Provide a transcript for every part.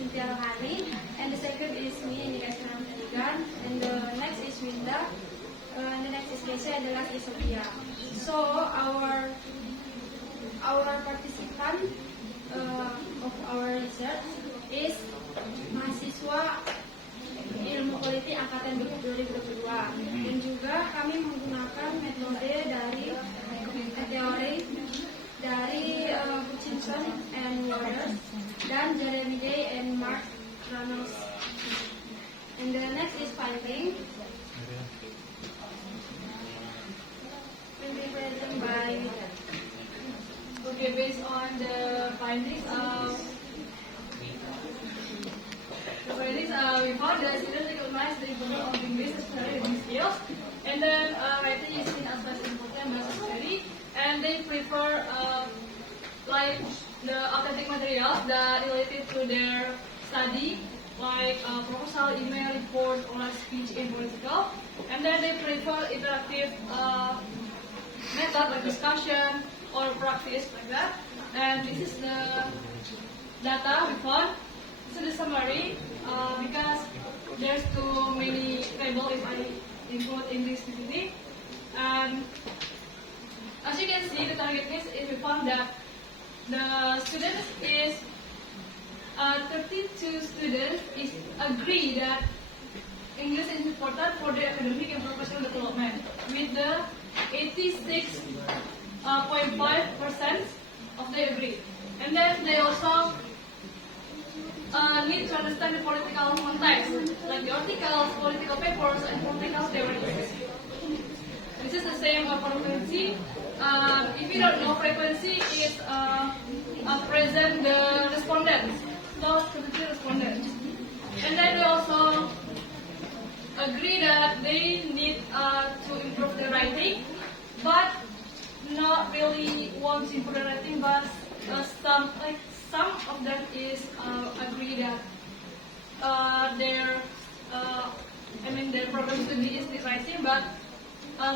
Cynthia Rohani, and the second is me, Nika Suram Tanigan, and the next is Winda, and the next is Keisha, and the last is Sophia. So our participant of our research is mahasiswa ilmu politik angkatan 2022, dan juga kami menggunakan metode dari teori dari Hutchinson and Waters dan Jeremy Day and Mark Reynolds. And the next is finding. Will be present by. Okay, based on the findings we found that students recognize the importance of English, especially reading skills, and then writing is seen as less important but necessary, and they prefer like the authentic materials that related to their study, like proposal, email, report, oral speech, and political, and then they prefer interactive method like discussion or practice like that. And this is the data we found. This is the summary because there's too many tables if I include in this PPT. And as you can see, the target list is we found that the students is 32 students is agree that English is important for their academic and professional development, with the 86.5% of they agree. And then they also need to understand the political context, like the articles, political papers, and political theories. This is the same for frequency. If you don't know, frequency is present the respondents, those 22 respondents. And then they also agree that they need to improve their writing, but not really want to improve their writing, but some of them is agree that their problem to be is the writing, but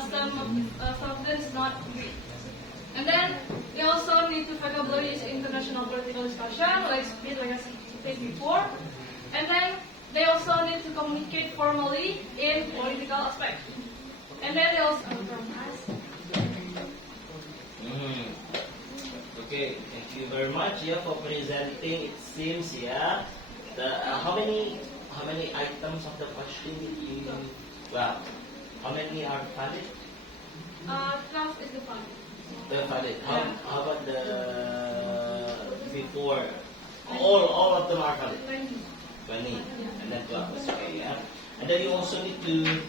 some of them is not agree. And then they also need to vocabulary is international political discussion, like speech, like I said before. And then they also need to communicate formally in political aspect. And then they also from us. Okay, thank you very much for presenting. It seems the how many items of the question did you how many are valid? 12 is the fun. The valid. How about the before? All of them are valid. 20 and then 12 is okay, and then you also need to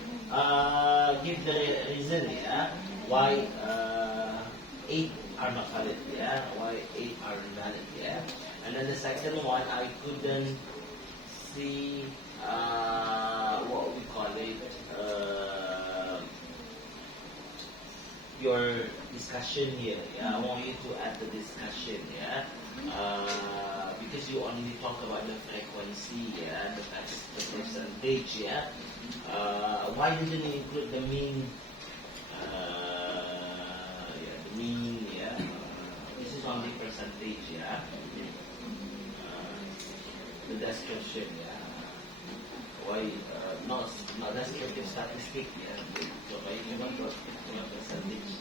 give the reason, why 8 are not valid, why 8 are valid, and then the second one, I couldn't see what we call it, your discussion here. I want you to add the discussion, because you only talk about the frequency, the percentage, why didn't you include the mean? The mean, this is only percentage, the description, why not descriptive statistic, so why you not got percentage?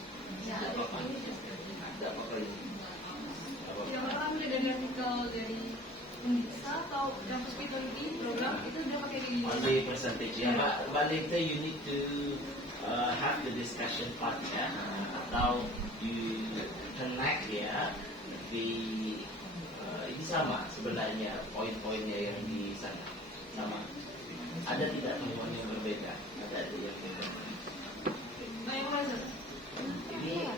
Yang orang dari artikel dari Undisa atau campus P20 program itu udah pakai di only percentage, but later you need to have the discussion part, atau you connect, ini sama sebenarnya poin-poinnya yang di sana sama. Ada tidak temuan yang berbeda? Ada yang berbeda. yang mana? Ini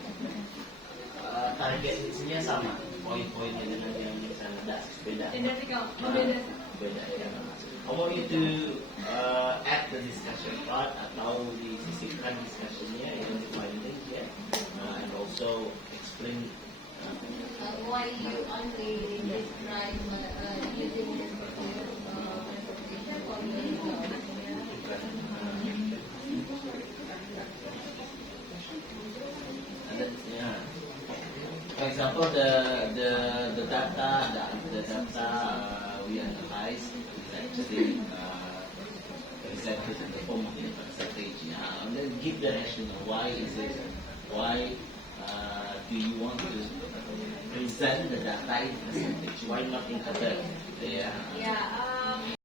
target isinya sama, poin-poinnya dengan yang di sana ada beda. Identical, beda. Beda, I want you to add the discussion part atau disisipkan discussionnya yang di finding, and also explain why you only describe using this interpretation or for example, the data you analyze is actually presented in the form of a percentage. Yeah? And then give the rationale. Why is it? Why do you want to present the data in percentage? Why not in other? Yeah. Yeah,